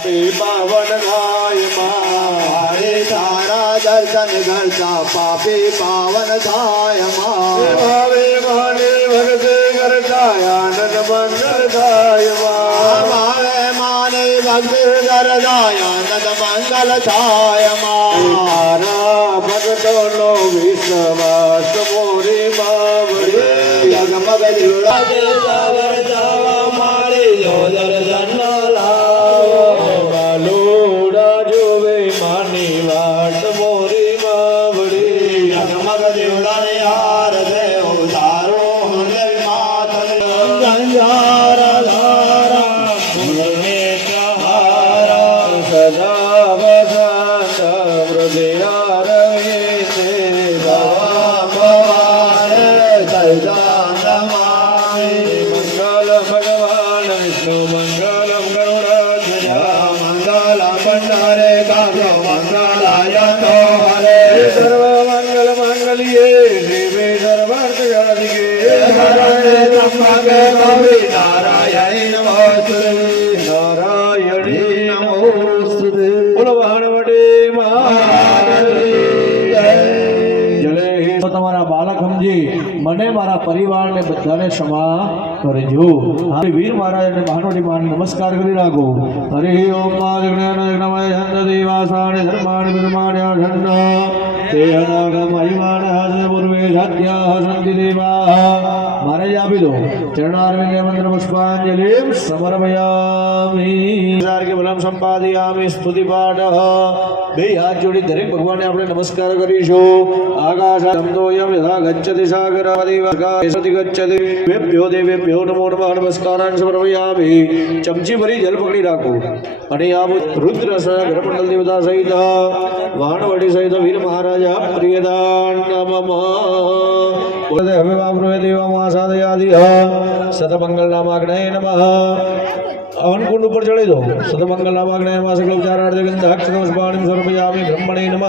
पावन थाय मारे तारा दर्शन करता पापी पावन थाय मावे माने भगत करता आनंद मंगल थाय मावे माने भक्त करता आनंद मंगल थाय मारा भगतो नो विश्वास मोरी बावड़ी जगमग जुड़ा दे सावर जावा मारे जो दर्शन वाट मोरी मावड़ी जगमग देवड़ा ने हार दे उतारो हृदय मातल गंजार धारा मुरमे सहारा सदा वसंत हृदय रवे से भगवान सैदान माए मंगल भगवान विष्णु मंगलम गरुड़ध्वज मंगल भंडारे काव्य मंगलाय तो हरे सर्व मंगल मंगलिये शिवे सर्वार्थ साधिके शरणे त्र्यंबके गौरी नारायणी नमोस्तुते नारायणी नमोस्तुते बोलो भानुमती महारानी जय जय તમારા બાળક સમજી મને મારા પરિવારને બધાને ક્ષમા કરજો હરે વીર મહારાજ અને ભાનુમતી માને નમસ્કાર કરી રાખો હરે ઓમ મા જગન્નાથ જગન્નાથ જન્મ દેવાસાને ધર્માણિ ધર્માણ્ય ધન્ન તે અનાગ મહિમાન હસ પૂર્વે સત્યા સંતિ દેવા મહારાજ આપી દો ચરણારવિંદ મંત્ર પુષ્પાંજલિ સમર્પયામિ કે બલમ સંપાદયામિ સ્તુતિ પાઠ બે હાથ જોડી દરેક ભગવાનને આપણે નમસ્કાર કરીશું આકાશ સમદોયમ યથા ગચ્છતિ સાગરાદિ ગચ્છતિ વેભ્યો દેવેભ્યો નમો નમઃ નમસ્કારાન સમર્પયામિ ચમચી ભરી જલ પકડી રાખો અને આ રુદ્ર ગ્રહમંડલ દેવતા સહિત વાણવડી સહિત વીર મહારાજ પ્રિયદાન નમઃ હવે વાપરો દેવા સાદયાદિ સતમંગલ નામાગ્નય નમઃ હવન કુંડ ઉપર ચડી દો સતમંગલ નામાગ્નય નમઃ સકલોપચારાર્થ ગંધાક્ષરસ્પાણિ સમર્પયામિ બ્રહ્મણે નમઃ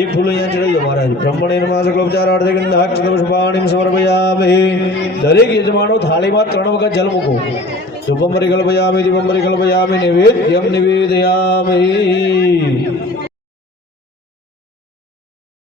એક ફૂલ અહીંયા ચડી દો મહારાજ બ્રહ્મણે નમઃ સકલોપચારાર્થ ગંધાક્ષરસ્પાણિ સમર્પયામિ દરેક યજમાનો થાળીમાં 3 વખત જલ મૂકો ધૂપમ પરિકલ્પયામિ દીપમ પરિકલ્પયામિ નૈવેદ્યમ નિવેદયામિ